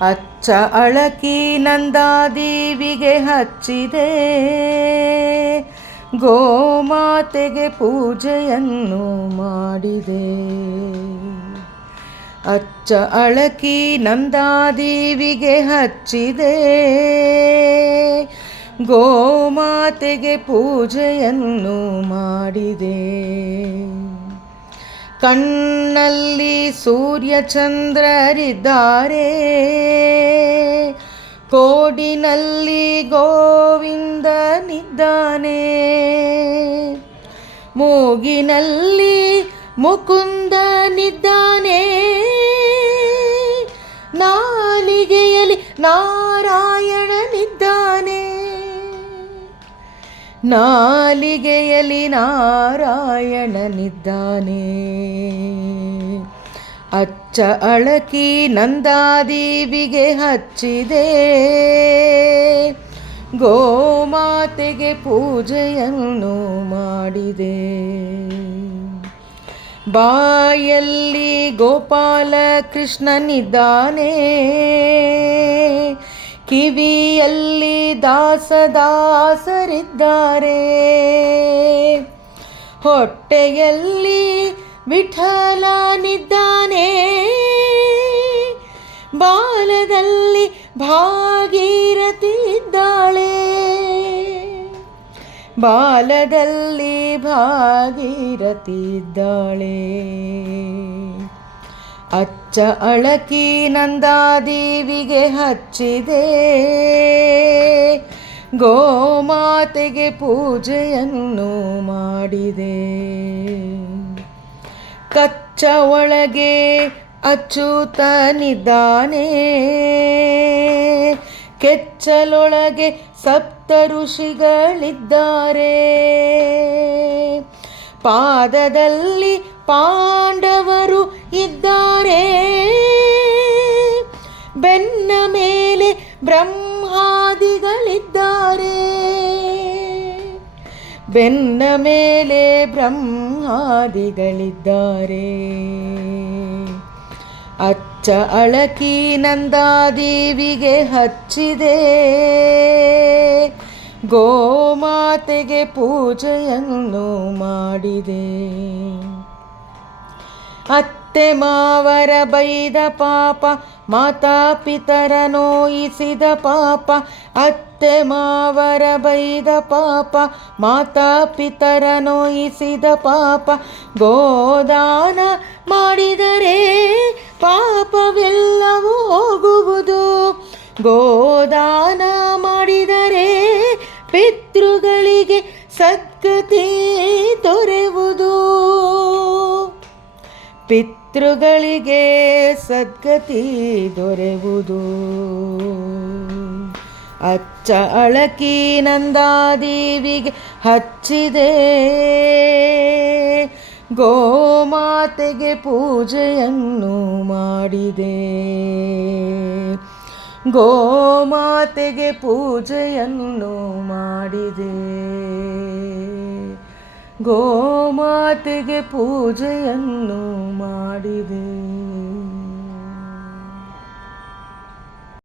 ಅಚ್ಚ ಅಳಕಿ ನಂದಾದೇವಿಗೆ ಹಚ್ಚಿದೆ. ಗೋಮಾತೆಗೆ ಪೂಜೆಯನ್ನು ಮಾಡಿದೆ. ಅಚ್ಚ ಅಳಕಿ ನಂದಾದೇವಿಗೆ ಹಚ್ಚಿದೆ. ಗೋಮಾತೆಗೆ ಪೂಜೆಯನ್ನು ಮಾಡಿದೆ. ಕಣ್ಣಲ್ಲಿ ಸೂರ್ಯಚಂದ್ರರಿದ್ದಾರೆ. ಕೋಡಿನಲ್ಲಿ ಗೋವಿಂದನಿದ್ದಾನೆ. ಮೂಗಿನಲ್ಲಿ ಮುಕುಂದನಿದ್ದಾನೆ. ನಾಲಿಗೆಯಲ್ಲಿ ನಾರಾಯಣನಿದ್ದಾನೆ. ನಾಲಿಗೆಯಲ್ಲಿ ನಾರಾಯಣನಿದ್ದಾನೆ ಅಚ್ಚ ಅಳಕಿ ನಂದಾದೀವಿಗೆ ಹಚ್ಚಿದೆ. ಗೋಮಾತೆಗೆ ಪೂಜೆಯನ್ನು ಮಾಡಿದೆ. ಬಾಯಲ್ಲಿ ಗೋಪಾಲ ಕೃಷ್ಣನಿದ್ದಾನೆ ಕಿವಿಯಲ್ಲಿ ದಾಸದಾಸರಿದ್ದಾರೆ. ಹೊಟ್ಟೆಯಲ್ಲಿ ವಿಠಲನಿದ್ದಾನೆ. ಬಾಲದಲ್ಲಿ ಭಾಗೀರಥಿ ಇದ್ದಾಳೆ ಬಾಲದಲ್ಲಿ ಭಾಗೀರಥಿ ಇದ್ದಾಳೆ ಅಚ್ಚ ಅಳಕಿ ನಂದಾದೇವಿಗೆ ಹಚ್ಚಿದೆ. ಗೋಮಾತೆಗೆ ಪೂಜೆಯನ್ನು ಮಾಡಿದೆ. ಕಚ್ಚ ಒಳಗೆ ಅಚ್ಚುತನಿದ್ದಾನೆ ಕೆಚ್ಚಲೊಳಗೆ ಸಪ್ತ ಋಷಿಗಳಿದ್ದಾರೆ. ಪಾದದಲ್ಲಿ ಪಾಂಡವರು ಬ್ರಹ್ಮಾದಿಗಳಿದ್ದಾರೆ. ಬೆನ್ನ ಮೇಲೆ ಬ್ರಹ್ಮಾದಿಗಳಿದ್ದಾರೆ. ಅಚ್ಚ ಅಳಕಿ ನಂದಾದೇವಿಗೆ ಹಚ್ಚಿದೆ. ಗೋಮಾತೆಗೆ ಪೂಜೆಯನ್ನು ಮಾಡಿದೆ. ಅತ್ತೆ ಮಾವರ ಬೈದ ಪಾಪ, ಮಾತಾ ಪಿತರ ನೋಯಿಸಿದ ಪಾಪ, ಅತ್ತೆ ಮಾವರ ಬೈದ ಪಾಪ, ಮಾತಾ ಪಿತರ ನೋಯಿಸಿದ ಪಾಪ, ಗೋದಾನ ಮಾಡಿದರೆ ಪಾಪವೆಲ್ಲವೂ ಹೋಗುವುದು. ಗೋದಾನ ಮಾಡಿದರೆ ಪಿತೃಗಳಿಗೆ ಪಿತೃಗಳಿಗೆ ಸದ್ಗತಿ ದೊರೆವುದು. ಅಚ್ಚ ಅಳಕಿ ನಂದಾದೇವಿಗೆ ಹಚ್ಚಿದೆ. ಗೋಮಾತೆಗೆ ಪೂಜೆಯನ್ನು ಮಾಡಿದೆ. ಗೋಮಾತೆಗೆ ಪೂಜೆಯನ್ನು ಮಾಡಿದೆ. ಗೋಮಾತೆಗೆ ಪೂಜೆಯನ್ನು ಮಾಡಿದೆ.